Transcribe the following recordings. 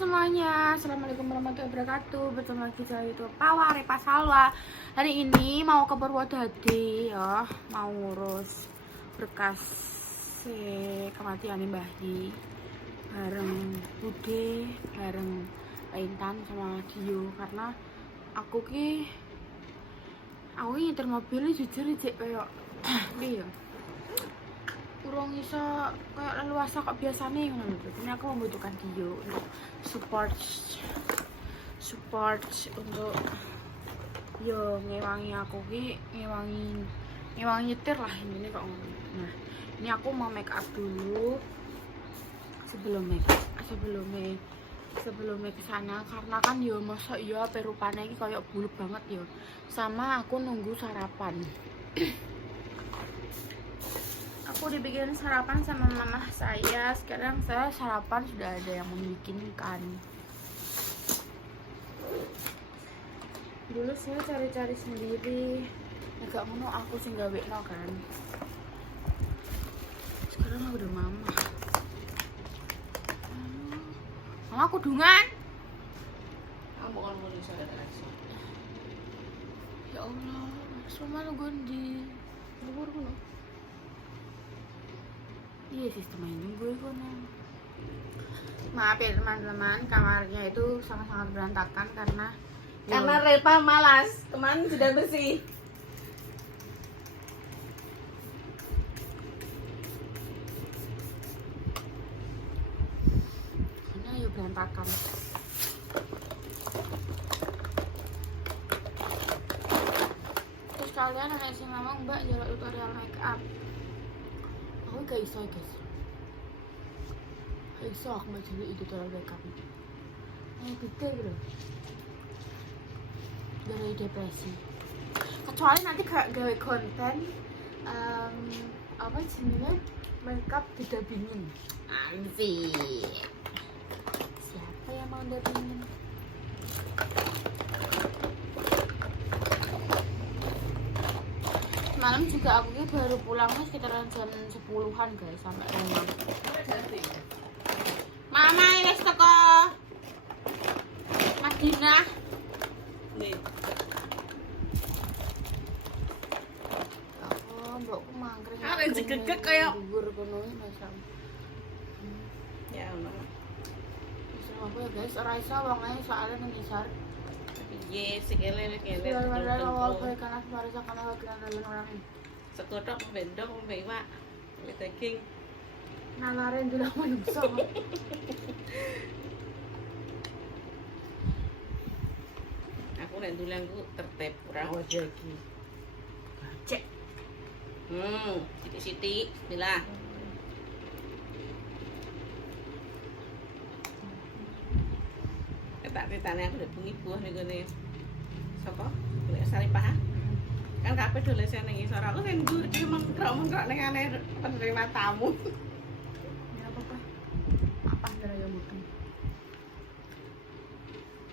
semuanya, assalamualaikum warahmatullahi wabarakatuh. Bertemu lagi saya itu Pawa Repa Salwa. Hari ini mau ke Purwodadi ya, mau ngurus berkas kematian Mbah Di bareng Bude, bareng Intan sama Dio. Karena aku nyetir mobil jujur cek kayak iya kurang bisa kayak leluasa kok biasanya ngono lho. Ini aku membutuhkan Dio untuk support untuk yo ngewangi aku ngewangi nyetir lah ini kok ngono. Nah, ini aku mau make up dulu sebelum ke sana karena kan yo masa yo perupane iki kayak buluk banget yo. Sama aku nunggu sarapan. Aku dibikin sarapan sama mama saya. Sekarang saya sarapan sudah ada yang membikinkan. Dulu saya cari-cari sendiri, agak ngono aku sing gawekno kan. Sekarang aku udah mama. Mama kudungan. Kamu kan mau disana aja. Ya Allah, semua lu gondi. Luar ngono. Iya sistem ini gue kono. Maaf ya teman-teman, kamarnya itu sangat-sangat berantakan karena Repa malas, kemarin sudah bersih. karena ya berantakan. Terus kalian anak sing ngomong Mbak jalur tutorial make up. Aku gak iso guys. Gak iso aku mau jadi tutorial make up. Pikir bro. Dari depresi. Kecuali nanti gak gawe konten apa jenisnya makeup didabingin. Anjir. Siapa yang mau dabingin? Malam juga aku baru pulangnya sekitaran jam 10-an guys sampai rumah. Mama ini teko Madinah. Nih, Oh, mbokku mangkring. Ada jegegek kayak- gugur kono masam. ya Allah. Bisa apa ya guys, ora iso wong ae soalnya nang ngisor. Yes, sekele. Padahal awal bae kan aku mari sakana wakilan dalan orang. Sekotok bendok iwak. Wis daging. Nalare ndelok manungsa. Aku nek tulangku tertib ora lagi. Cek. Sithik-sithik, bismillah. Tak ditane aku udah bengi buah nih gini. Sapa? Lek Saripah. Kan kabeh dolesen ning isor aku sing ndur iki mengkrok ning aneh penerima tamu. Ya apa? Apa ndara yo muteng.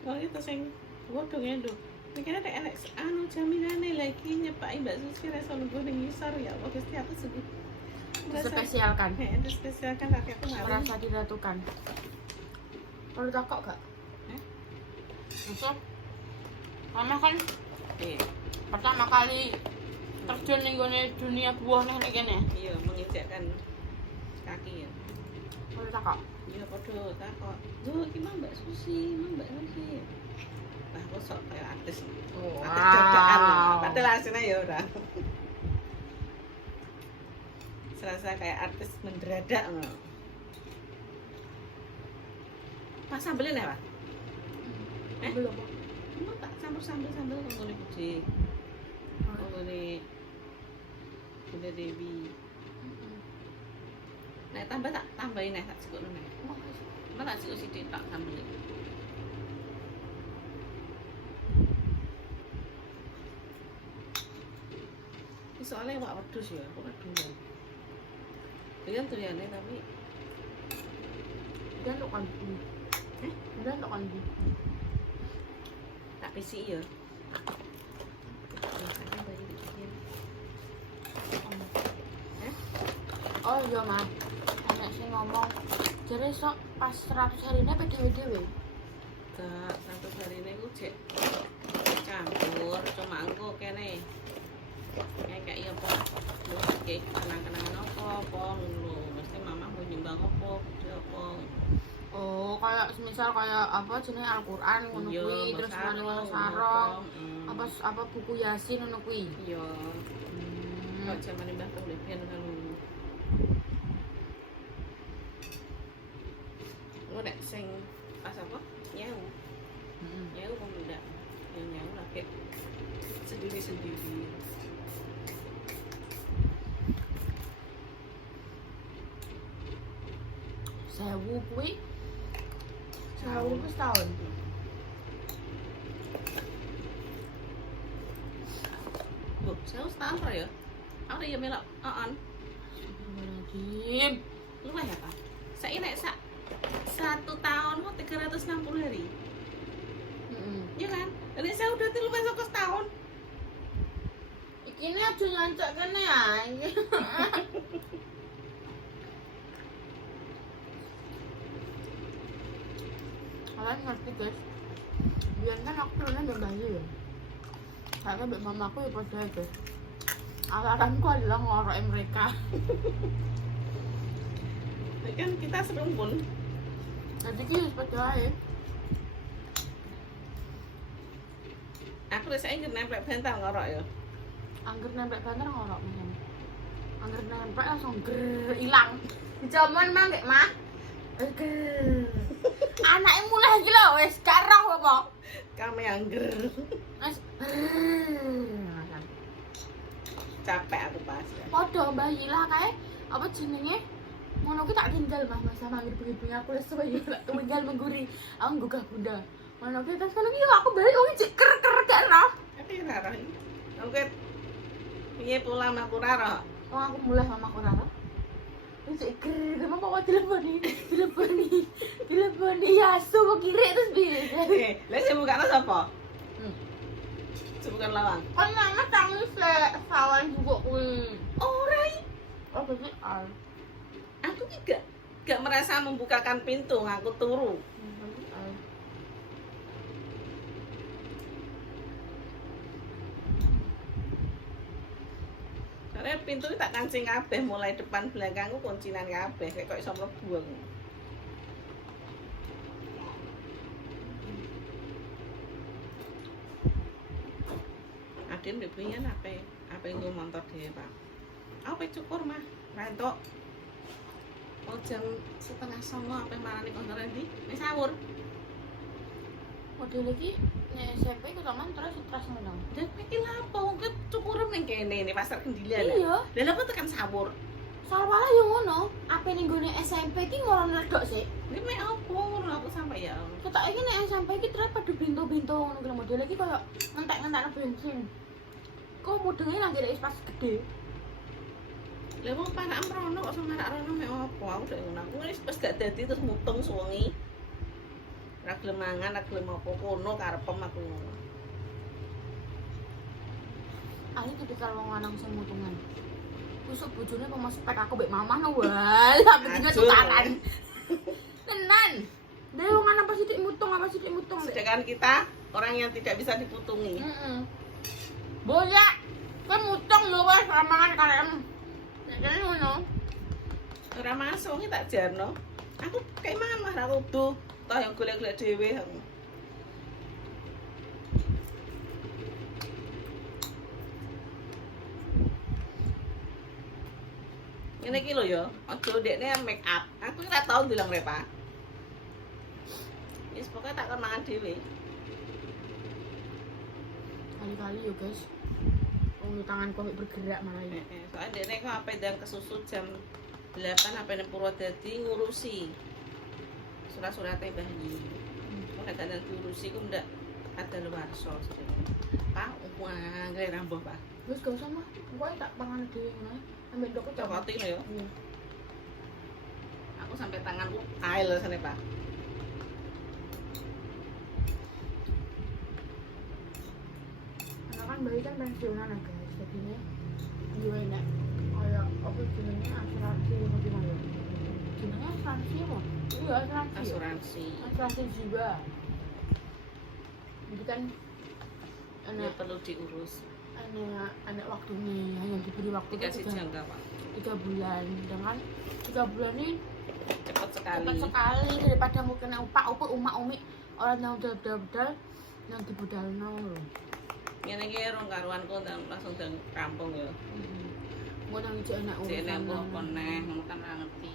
Kalau itu sing godhong enduk. Mikirnya ada enek anu jaminane lagi nyepaki Mbak Susi reso nunggu ning isor ya Allah Gusti aku sebut. Spesialkan. Itu spesialkan tapi aku nggak Merasa diratukan. Perlu takok gak? Masuk. Mama kan Iya, pertama kali terjun ning gone dunia buah nih kene. iya menginjakkan kaki ya. Perlu takok. Iya podo takok. Duh iki mah Mbak Susi, Mbak Susi. Lah kok sok kayak artis. Artis cocok padahal aslinya ya ora. Serasa kayak artis mendadak ngono. Pas sambelin ya, Pak? Belum. Emang tak campur-campur sambel kanggo ne Budi. Kanggo ne Bunda Dewi. Nek tambah tak tambahin tak sikokno nek. Emang tak sikok sithik tak sambelin. Soalnya wak wedhus ya, aku kedua. Dia tuh ya tapi Dan untuk kan. Dan untuk kan. tak pisi ya. Makanya bayi bikin. Oh iya mah, anak sih ngomong Jare sok pas 100 harine pe dhewe-dhewe. Gak, 100 hari ini gue cek campur, cuma aku kene kayak iya po, lu kayak kenang-kenangan apa lu, mesti mama mau nyumbang apa, dia apa. Oh, kayak semisal kayak apa jenenge Al-Qur'an ngono Iya, kuwi, terus Mas mari Sarong, sarong, apa, apa buku Yasin ngono kuwi. iya, kok zaman mbah boleh pian kalau lu nek sing pas apa nyewu nyewu kok enggak yang nyewu lagi sendiri Sewu kuwi. Sewu ku setahun. Bu, saya setahun ya aku ya melok on Astagfirullahaladzim. lu lah ya pak saya nek 1 tahun kok 360 hari ya kan jadi saya udah tilu besok ke setahun Iki aja nyancak kene ae. Kalian ngerti guys, biar kan aku dulunya udah bayi ya, karena mbak mamaku ya pada guys, alasanku adalah ngorokin mereka. kan kita serumpun Jadi kita pada aja. aku udah saya ingin nempel bentar ngorok ya Angger nempel banter ngorok misalnya, angger nempel langsung ger hilang. Jaman mah nggak mah, ger. Anaknya mulai lagi loh, wes sekarang apa? kami yang ger Mas, capek aku pas podo bayi lah kayak apa jenenge? Ngono ki tak tinggal mas sama ibu-ibunya aku lesu ya tak tinggal mengguri. Aku gugah bunda. Ngono ki terus ngono ki aku balik wong cek ker gak roh. tapi rara oke piye pulang aku rara Wong aku mulai sama aku rara. Wis cek ker sama bawa teleponi ya su kok kiri terus piye. lah saya buka siapa saya bukan lawang Kan mama tangis lek sawan juga kuwi. orang Oh berarti al. aku juga gak merasa membukakan pintu aku turu Berarti al. karena pintu tak kancing kabeh mulai depan belakangku kuncinan kabeh kayak kok iso mlebu aku Adin bebunya apa yang gue motor dia pak apa cukur mah rantok oh jam 8:30 apa malah nih kontor di sahur Model lagi nek SMP ku taman terus ngono. dan pikir apa mungkin cukuran yang kene ini pasar Kendilan Iya. dan apa tekan sahur Salwala yo ngono. Apa ning gone SMP ki ngono redok sih. ini mek apa ngono aku sampai ya Ketok iki nek SMP ki terus pada bintu-bintu ngono ki model iki koyo ngentek-ngentekno bensin. Kok mudenge nang kene pas gede. Lah wong panak mrono kok sama anak rono mek apa aku dek ngono aku wis pas gak dadi terus mutung suwengi ra gelem mangan ra gelem apa kono karepem aku ngono Ali tipikal wong lanang sing mutungan. Kusuk bojone pemasuk pek aku mbek mamah no wal, sampe tiga Ajur. tukaran. Tenan. Dari wong lanang pas sithik mutung apa sithik mutung dek. sedangkan kita orang yang tidak bisa diputungi Heeh. Boya, kan mutung lho wes ramangan karem. Nek kene ngono. ora masuk iki tak jarno aku kayak mangan mah ra kudu toh yang golek-golek dhewe aku ini iki lho ya aja ndekne make up aku ora tau bilang repa wis pokoknya tak kon mangan dhewe Kali-kali yo guys. Wong tanganku ambek bergerak malah ya. soalnya ndekne kok apa ndang kesusu jam 8 apa nang Purwodadi ngurusi surat-suratnya bayi kok nek dandan diurusi ku ndak ada luar sol Pak wah gak rambuh Pak Wis gak usah mah. Engko tak pangan dhewe ngono. Ambek ndok cokoti lho ya Iya. aku sampai tanganku ail sana Pak Karena kan bayi kan pensiunan ya guys. Jadinya yo enak. Kayak apa jenenge asuransi ngono ki mah ya. jenenge asuransi apa? Iya asuransi. Asuransi jiwa. Jadi kan Ya perlu diurus. Anak waktunya yang diberi waktu Dikasih jangka waktu 3 bulan. Dengan 3 bulan ini cepat sekali. cepat sekali daripada mungkin umak-umi orang yang udah bedal yang dibudalno lho. Ngene iki rong karuanku langsung nang kampung ya. Mau nang ijek enak Jek nek apa neh ngono kan ora ngerti.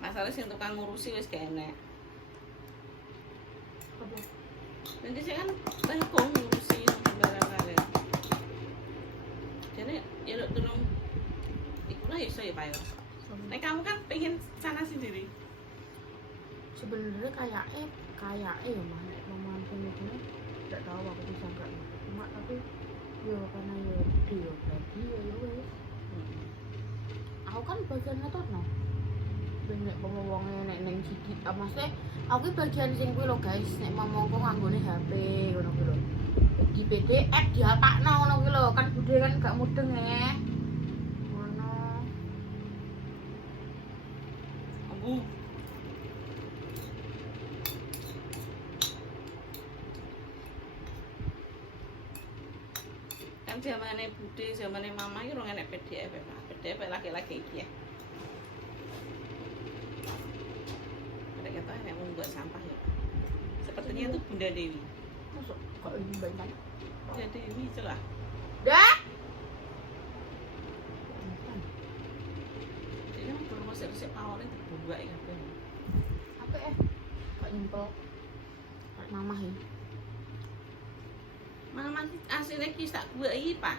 Masalah sing tukang ngurusi wis gak enek. Nanti saya kan tengkong ngurusi barang-barang. Jadi ya lo turun ikulah iso ya Pak ya. Nek kamu kan pengen sana sendiri. Sebenarnya kayaknya ya mah nek mama itu tidak tahu aku bisa enggak cuma tapi yo karena yo dia berarti yo wes aku kan bagian ngetotno banyak ngomongnya nek neng sikit maksudnya aku bagian sing kuwi lho guys nek ngomong kok nganggone HP ngono kuwi lho di PDF diapakno ngono kuwi lho kan budhe kan gak mudeng ngono Aku kan zamane Bude, zamane Mama iki rong enek PDF, Pak. PDF laki-laki iki ya. Ada kata enek mau buat sampah ya. Sepertinya itu Bunda Dewi. masuk kok ini banyak Bunda Dewi celah. dah Ini kan belum resep awalnya dibuat ya. apa kok nyempel kayak mama ya Mama aslinya kisah gue iki, Pak.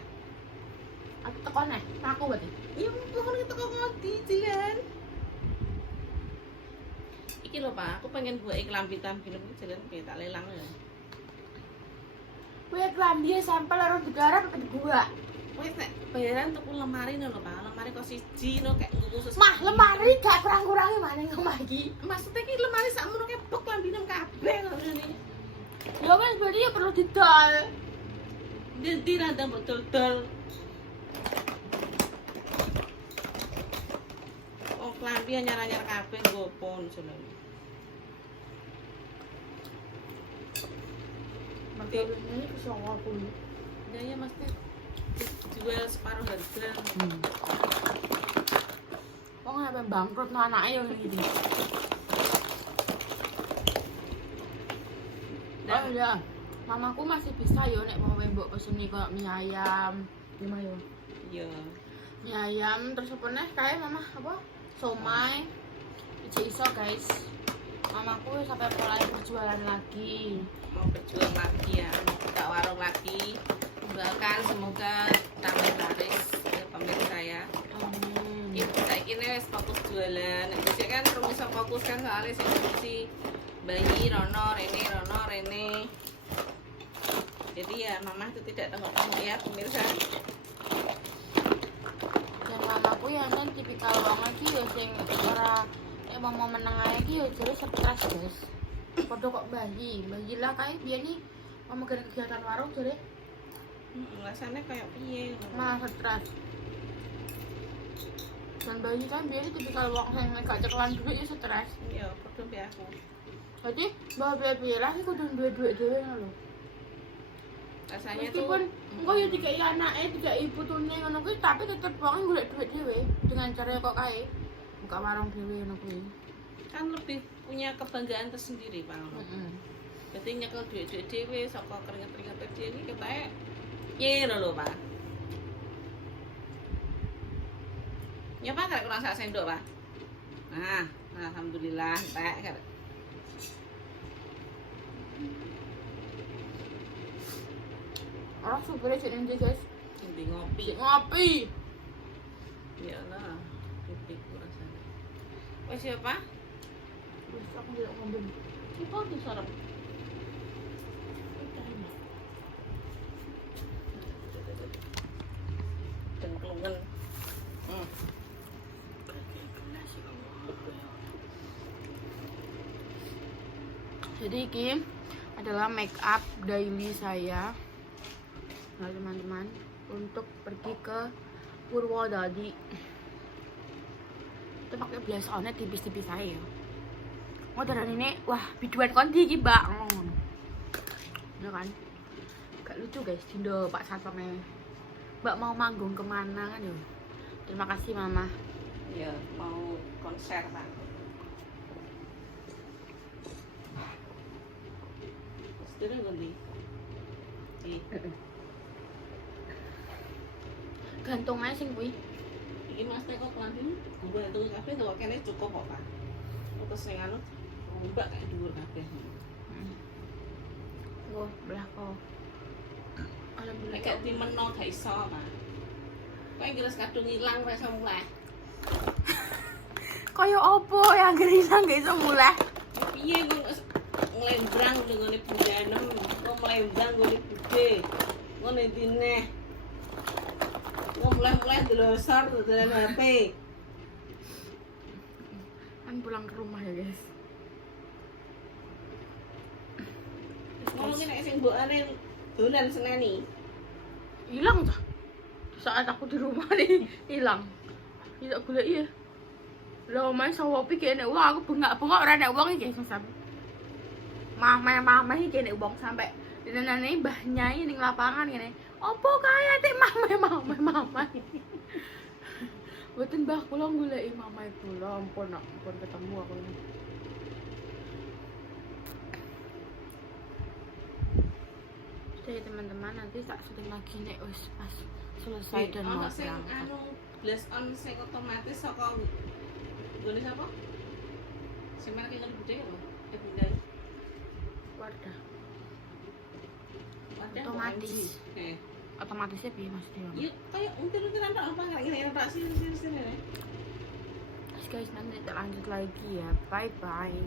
aku tekan aku berarti Ya mohon kita kok ngerti jalan. Iki lho Pak, aku pengen buat iklan tampil iki jalan piye tak lelang ya. kowe klambi sampel karo digarap apa gua Wis nek bayaran tuku lemari lho Pak, lemari kok siji no kayak khusus. mah lemari gak kurang-kurangi mana yang lagi Maksudnya ki lemari sakmono kebek lambine kabeh ngono ngene. ya wes berarti ya perlu didol Ndi rada betul-betul. Oh, klambi anyar-anyar kabeh nggo pon jenenge. Betul ini kesawar pun. Ya Mas Teh. Jual separuh harga. Kok ngapain bangkrut no anaknya yang ini? Oh iya, mamaku masih bisa yo nek mau mbok peseni koyo mie ayam, gimana yo? Iya. Mie ayam terus apa nih? Kayak mama apa? Somai. Iso guys. Mamaku sampai mulai berjualan lagi. Mau berjuang lagi ya, mau buka warung lagi. Doakan semoga tambah laris ya pemirsa ya. Amin. Saiki wis fokus jualan. Nek bisa kan perlu bisa fokus kan soalnya sing bayi Rono Rene. Jadi ya mama itu tidak tengok-tengok ya pemirsa. Dan mamaku yang kan tipikal banget sih ya sing ora mau meneng ae iki ya jare stres guys. Padha kok bayi lah kae biyen nih mama gara kegiatan warung jare Rasanya kayak piye malah stres. Dan bayi kan biyen tipikal wong sing gak cekelan duit ya stres. Iya, padha piye aku. Jadi bawa piye lah iki kudu duwe duit dhewe ngono lho. Rasanya Meskipun tuh engko ya dikai anake, dikai putune ngono kuwi tapi tetep wong golek duit dhewe dengan cara kok kae buka warung dhewe ngono kuwi. kan lebih punya kebanggaan tersendiri Pak. Jadi nyekel duit-duit dhewe saka keringet-keringet dhewe iki ketae piye lho Pak. Ya Pak, karek kurang sak sendok Pak. Nah, alhamdulillah entek karek. Orang supaya cek nanti guys. Ngendi ngopi. Cek ngopi. Iyalah, kopi ku rasane. Wes ya Pak. Terus aku tidak ngomong. Iku disarep. Dengklungen. Jadi ini adalah make up daily saya. Nah teman-teman untuk pergi ke Purwodadi. Itu pakai biasanya tipis-tipis aja ya. Mau darah ini, wah biduan kondi iki mbak. Ya kan? Gak lucu guys, Dindo Pak Satpamnya. Mbak mau manggung kemana kan ya? Terima kasih mama. Ya mau konser kan. Sudah ganti. Gantung aja sing kuwi. Iki Mas Teko kelantin, gue itu kabeh kok kene cukup kok, Pak. Terus sing anu mbak kayak dhuwur kabeh. Oh, belah kok. Alhamdulillah. Nek gak dimeno gak iso, Pak. Kayak gelas kadung ilang ora iso mulai. Kaya opo yang gerisan gak iso mulai? Piye kok nglembrang ngene budanem, kok mlembang ngene bude. Ngene dine. Kok mulai-mulai delosor dodolan HP. Kan pulang ke rumah ya guys. Ngono ki nek sing mbokane dolan seneni. Hilang tuh. Saat aku di rumah nih hilang. Tidak golek iya. Lah omahe sawopi kene wong aku bengak-bengok ora nek wong iki sesam. Mama iki nek wong sampe dinenane mbah nyai ning lapangan ngene. Opo kaya tik mama. Mboten mbah kula goleki mama kula ampun ketemu aku ini. Jadi teman-teman nanti tak syuting lagi nek wis pas selesai dan mau sing berangkat. anu blast on sing otomatis saka gone sapa? Sing merek ngene bude apa? Bunda. Wardah. Wadah Otomatis. Eh. Otomatisnya piye Mas Dio? Iya, kayak untir-untiran tok apa ngene tak sini. Guys, nanti kita lanjut lagi ya. Bye bye.